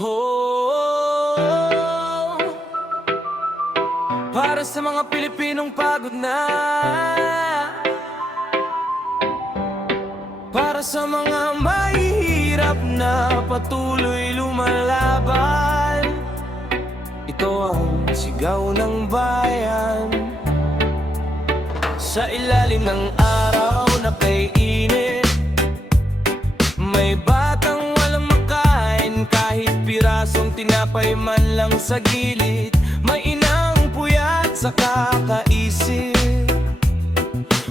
Oh, para sa mga Pilipinong pagod na, para sa mga mahihirap na patuloy lumalaban. Ito ang sigaw ng bayan. Sa ilalim ng araw na kay init, may batang walang makain, kahit pirasong tinapay man lang sa gilid. May inang puyat sa kakaisip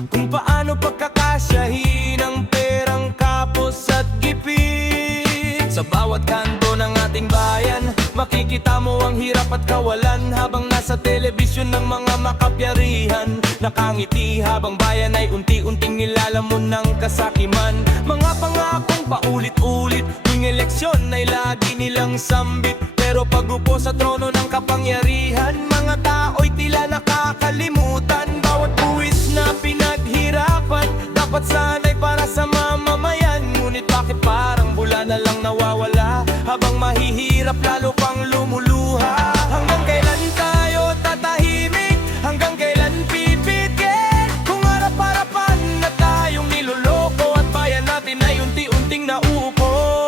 kung paano pagkakasyahin ang perang kapos at gipit. Sa bawat kanto ng ating bayan, makikita mo ang hirap at kawalan, habang nasa telebisyon ng mga makapangyarihan. Nakangiti habang bayan ay unti-unting nilalamon ng kasakiman. Mga pangakong paulit-ulit, tuwing eleksyon ay lagi nilang sambit. Pero pag-upo sa trono ng kapangyarihan, mga tao'y tila nakakalimutan. Bawat buwis na pinaghirapan, dapat sana'y para sa mamamayan. Ngunit bakit parang bula na lang nawawala, habang mahihirap lalo pang lumuluha? Hanggang kailan tayo tatahimik? Hanggang kailan pipigil? Kung harap-harapan na tayong niloloko at bayan natin ay unti-unting nauupo.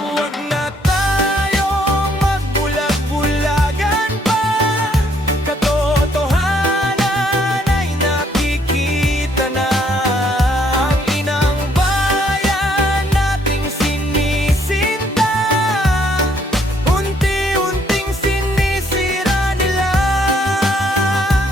Huwag na tayong magbulag-bulagan pa. Katotohanan ay nakikita na. Ang inang bayan nating sinisinta, unti-unting sinisira nila.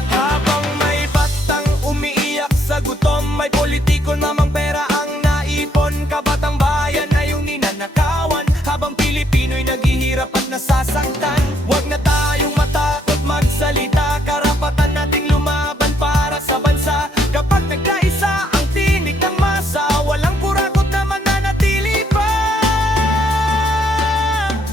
Habang may batang umiiyak sa gutom, may politiko namang pera ang naipon. Kabatang bayan na yung ninanakawan, habang Pilipino'y naghihirap at nasasaktan. Huwag na tayong matakot magsalita, karapatan nating lumaban para sa bansa. Kapag nagkaisa ang tinig ng masa, walang kurakot na mananatili pa.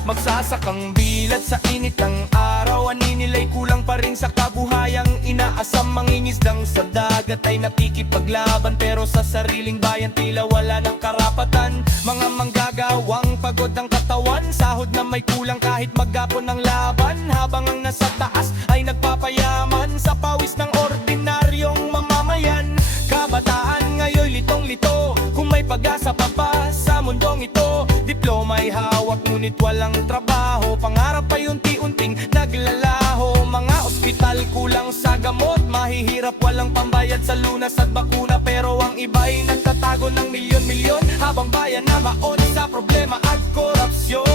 Magsasakang bilat sa init ng araw, aninilay kulang pa rin sa kabuhayang inaasam. Mangingisdang sa dagat ay nakikipaglaban, pero sa sariling bayan tila wala ng karapatan. Mga manggagawang pagod ang katawan, sahod na may kulang kahit maggapon ng laban. Habang ang nasa taas ay nagpapayaman sa pawis ng ordinaryong mamamayan. Kabataan ngayon litong-lito, kung may pag-asa pa sa mundong ito. Diploma'y hawak ngunit walang trabaho, pangarap ay unti-unting naglalaho. Mga ospital kulang sa gamot, mahihirap walang pambayad sa lunas at bakuna. Pero ang iba'y nagtatago ng milyon-milyon, habang bayan na maon sa problema at korupsyon.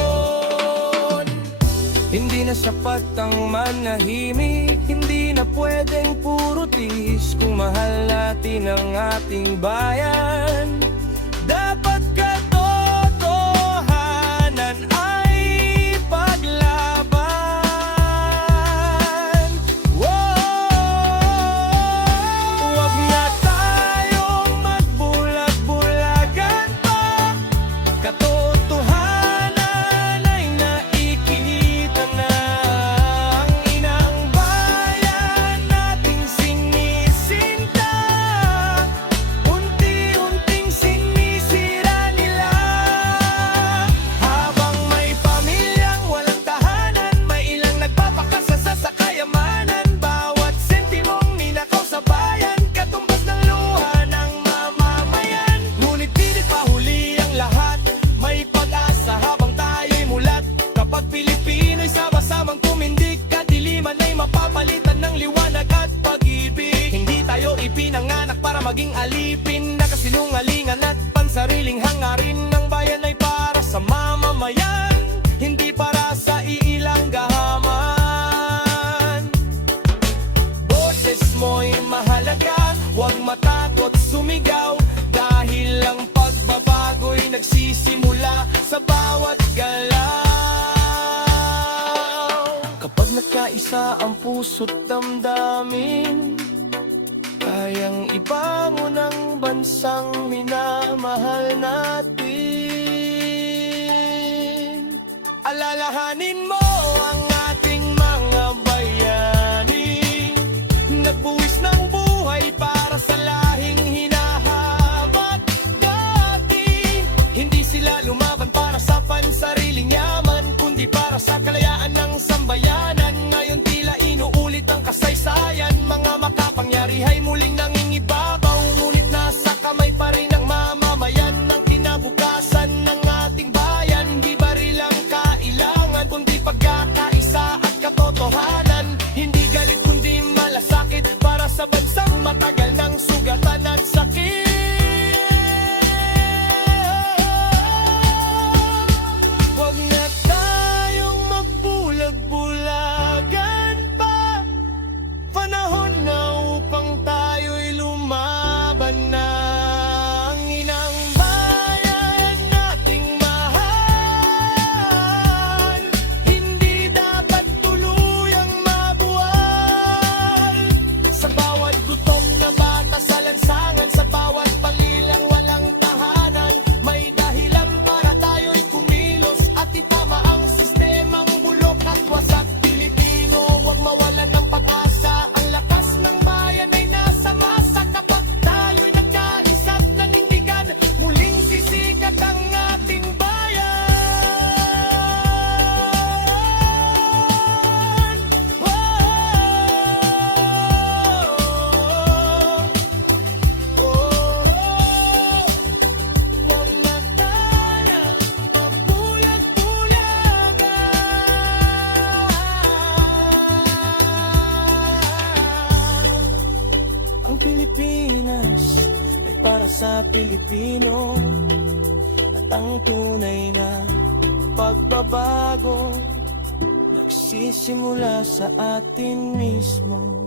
Hindi na sapat ang manahimik, hindi na pwedeng puro tiis. Kung mahal natin ang ating bayan, dapat katotohanan ay paglaban. Huwag na tayong magbulag-bulagan pa. Katotohanan ay nakikita na. Ang inang bayan nating sinisinta, unti-unting sinisira nila. Habang may pamilyang walang tahanan, may ilang nagpapakasasa sa kayamanan. Bawat sentimong ninakaw sa bayan, katumbas ng luha ng mamamayan. Ngunit pilit pa huli ang lahat, may pag-asa habang tayo'y mulat. Kapag Pilipino'y sama-samang tumindig, kadiliman ay mapapalitan ng liwanag at pag-ibig. Hindi tayo ipinanganak para maging alipin, nakasinungalingan at pansariling hangarin. Ng bayan ay para sa mamamayan, hindi para sa iilang gahaman. Boses mo'y mahalaga, huwag matakot sumigaw, dahil ang pagbabago'y nagsisimula sa bawat galaw. Kapag nagkaisa ang puso't damdamin, kayang ibangon ang bansang minamahal natin. Alalahanin mo ang ating mga bayani, nagbuwis ng buhay para sa lahing hinahamak dati. Hindi sila lumaban para sa pansariling yaman. Pilipino. At ang tunay na pagbabago nagsisimula sa atin mismo.